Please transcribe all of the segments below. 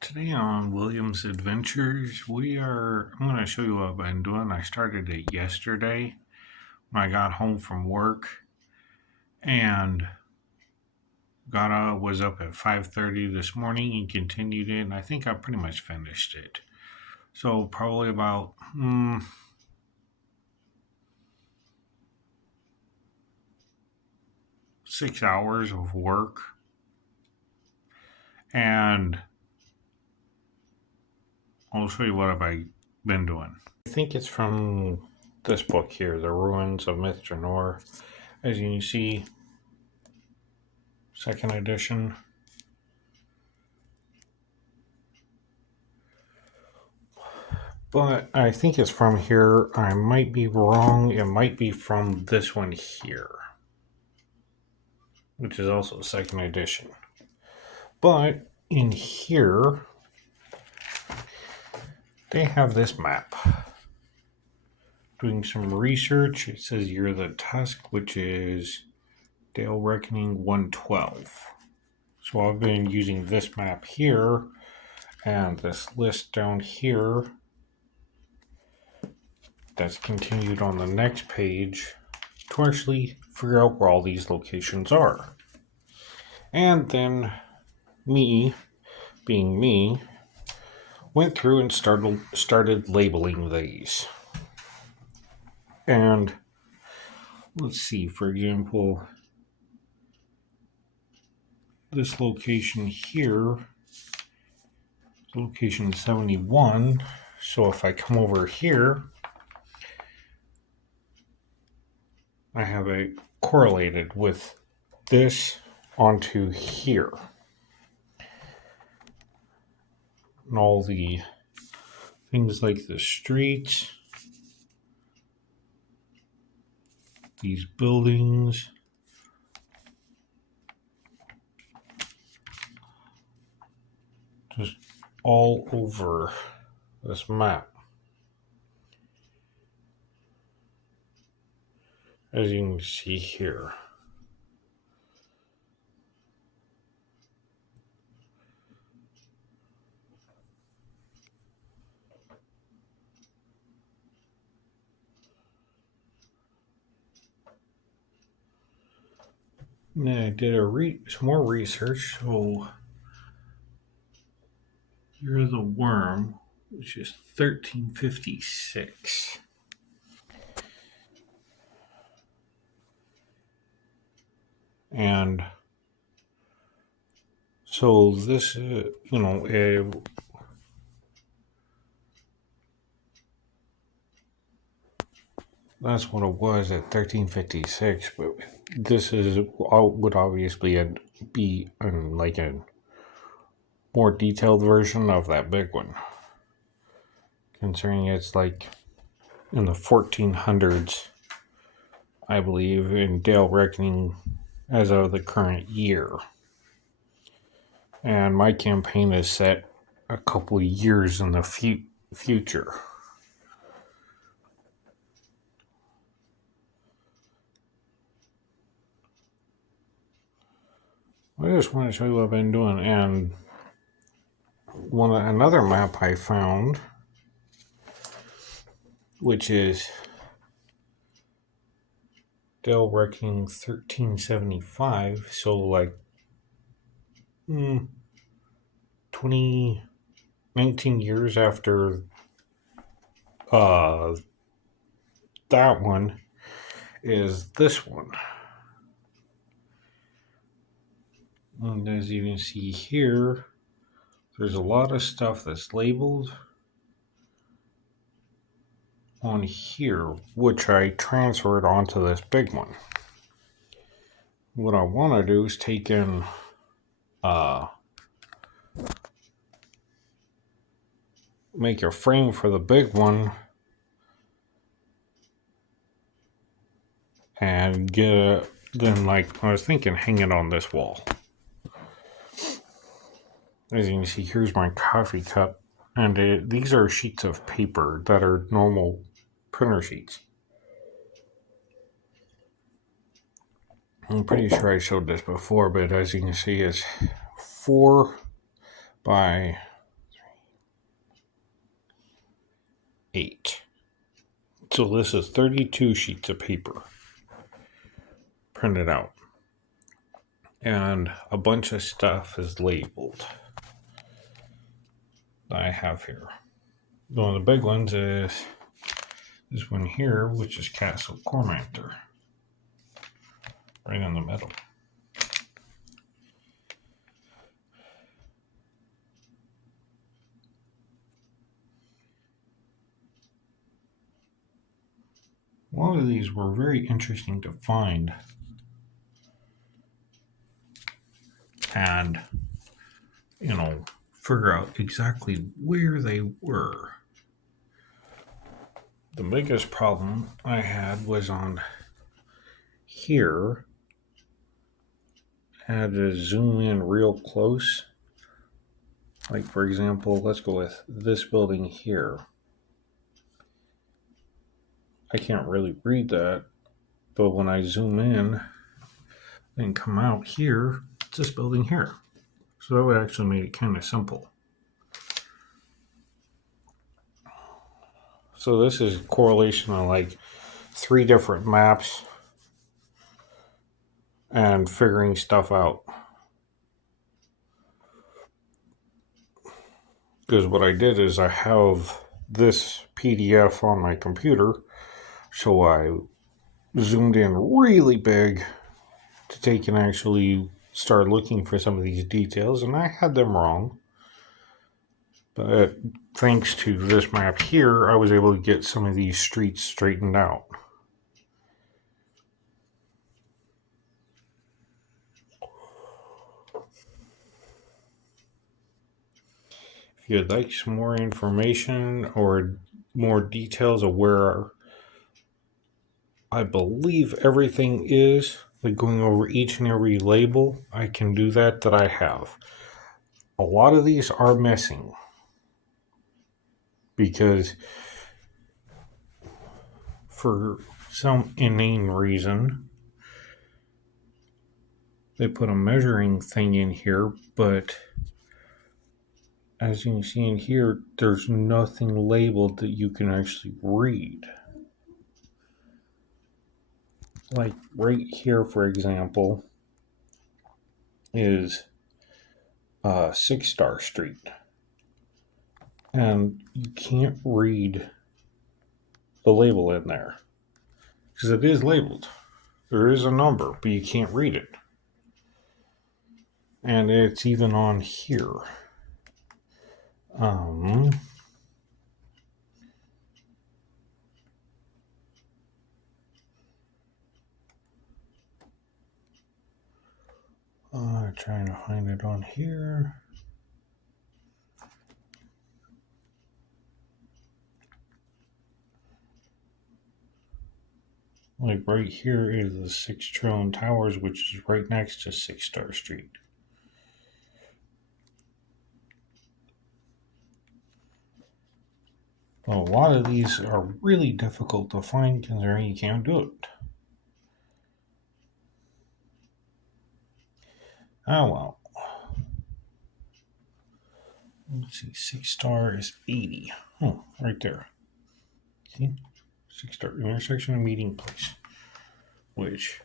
Today on William's Adventures, I'm going to show you what I've been doing. I started it yesterday when I got home from work and was up at 5:30 this morning and continued it. And I think I pretty much finished it. So probably about 6 hours of work. And I'll show you what I've been doing. I think it's from this book here, The Ruins of Myth Drannor. As you can see, second edition. But I think it's from here. I might be wrong. It might be from this one here, which is also second edition. But in here, they have this map. Doing some research, it says Year of the Tusk, which is Dale Reckoning 112. So I've been using this map here and this list down here that's continued on the next page to actually figure out where all these locations are. And then me, being me, went through and started labeling these. And let's see, for example, this location here, location 71. So if I come over here, I have it correlated with this onto here. And all the things like the streets, these buildings, just all over this map. As you can see here. And then I did some more research. So here's the worm, which is 1356. And so this, that's what it was at 1356. But this would obviously be like a more detailed version of that big one. Concerning it's like in the 1400s, I believe, in Dale Reckoning as of the current year. And my campaign is set a couple of years in the future. I just want to show you what I've been doing. And another map I found, which is Dale Reckoning 1375. So like 19 years after that one is this one. And as you can see here, there's a lot of stuff that's labeled on here, which I transferred onto this big one. What I want to do is take in make a frame for the big one and like I was thinking, hang it on this wall. As you can see, here's my coffee cup, and these are sheets of paper that are normal printer sheets. I'm pretty sure I showed this before, but as you can see, it's 4 by 8. So this is 32 sheets of paper printed out. And a bunch of stuff is labeled that I have here. One of the big ones is this one here, which is Castle Cormantor. Right in the middle. A lot of these were very interesting to find. And, figure out exactly where they were. The biggest problem I had was on here. I had to zoom in real close. Like, for example, let's go with this building here. I can't really read that, but when I zoom in and come out here, it's this building here. So that would actually make it kind of simple. So this is a correlation on like 3 different maps and figuring stuff out. Because what I did is I have this PDF on my computer, so I zoomed in really big to take and actually start looking for some of these details, and I had them wrong. But thanks to this map here, I was able to get some of these streets straightened out. If you'd like some more information or more details of where I believe everything is, like going over each and every label, I can do that I have. A lot of these are missing because for some inane reason they put a measuring thing in here, but as you can see in here, there's nothing labeled that you can actually read. Like right here, for example, is 6 Star Street. And you can't read the label in there. Because it is labeled. There is a number, but you can't read it. And it's even on here. Trying to find it on here. Like right here is the 6 Trillion Towers, which is right next to 6 Star Street. Well, a lot of these are really difficult to find considering you can't do it. Oh well. Let's see, 6 Star is 80. Oh, right there. See? 6 Star intersection and meeting place. Which,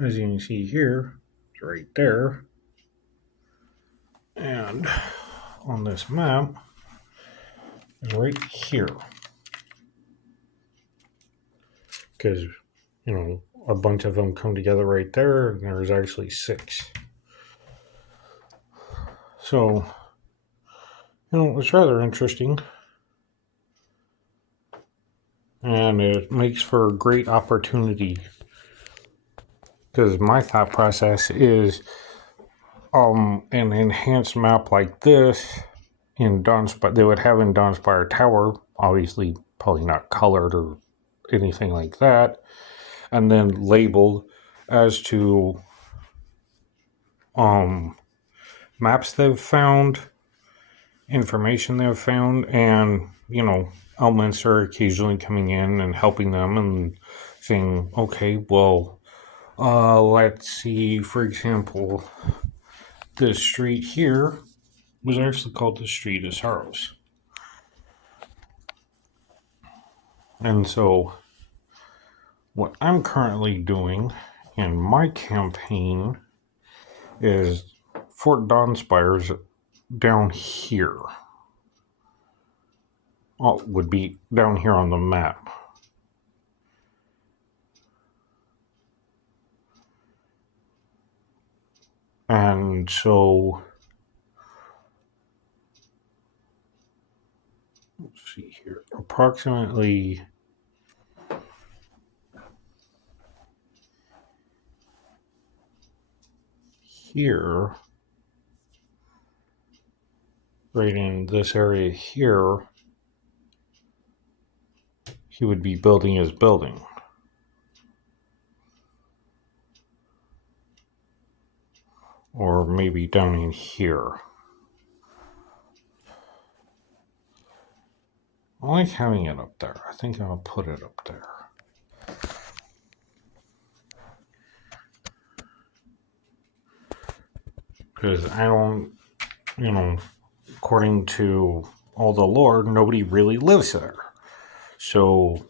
as you can see here, is right there. And on this map is right here. Because, a bunch of them come together right there, and there's actually 6. So, it's rather interesting. And it makes for a great opportunity. Because my thought process is an enhanced map like this in Dawnspire, they would have in Dawnspire Tower, obviously probably not colored or anything like that, and then labeled as to maps they've found, information they've found, and elements are occasionally coming in and helping them and saying, okay, well, let's see, for example, this street here was actually called the Street of Sorrows. And so what I'm currently doing in my campaign is Fort Donspire's down here. Oh, would be down here on the map. And so, let's see here, approximately here, right in this area here, he would be building his building. Or maybe down in here. I like having it up there. I think I'll put it up there. Because I don't, according to all the lore, nobody really lives there. So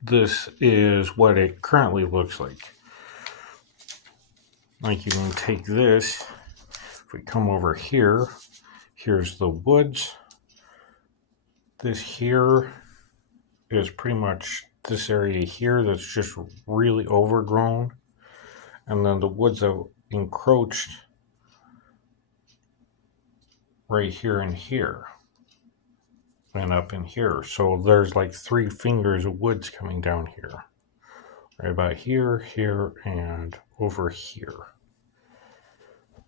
this is what it currently looks like. Like you can take this, if we come over here, here's the woods. This here is pretty much this area here that's just really overgrown. And then the woods have encroached right here and here. And up in here. So there's like 3 fingers of woods coming down here. Right about here, here, and over here.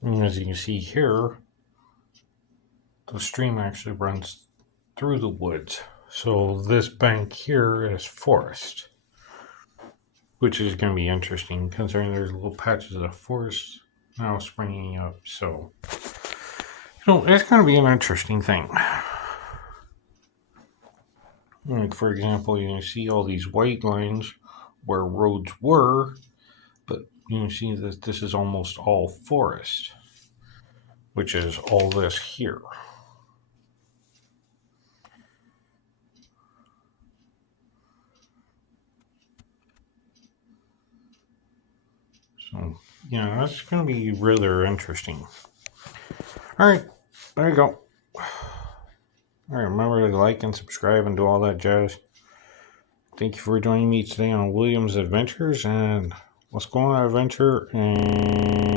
And as you can see here, the stream actually runs through the woods. So this bank here is forest, which is going to be interesting considering there's little patches of forest now springing up. So, it's going to be an interesting thing. Like, for example, you can see all these white lines where roads were, but you can see that this is almost all forest, which is all this here. So, that's going to be rather interesting. All right, there you go. All right, remember to like and subscribe and do all that jazz. Thank you for joining me today on William's Adventures and Let's Go on an Adventure and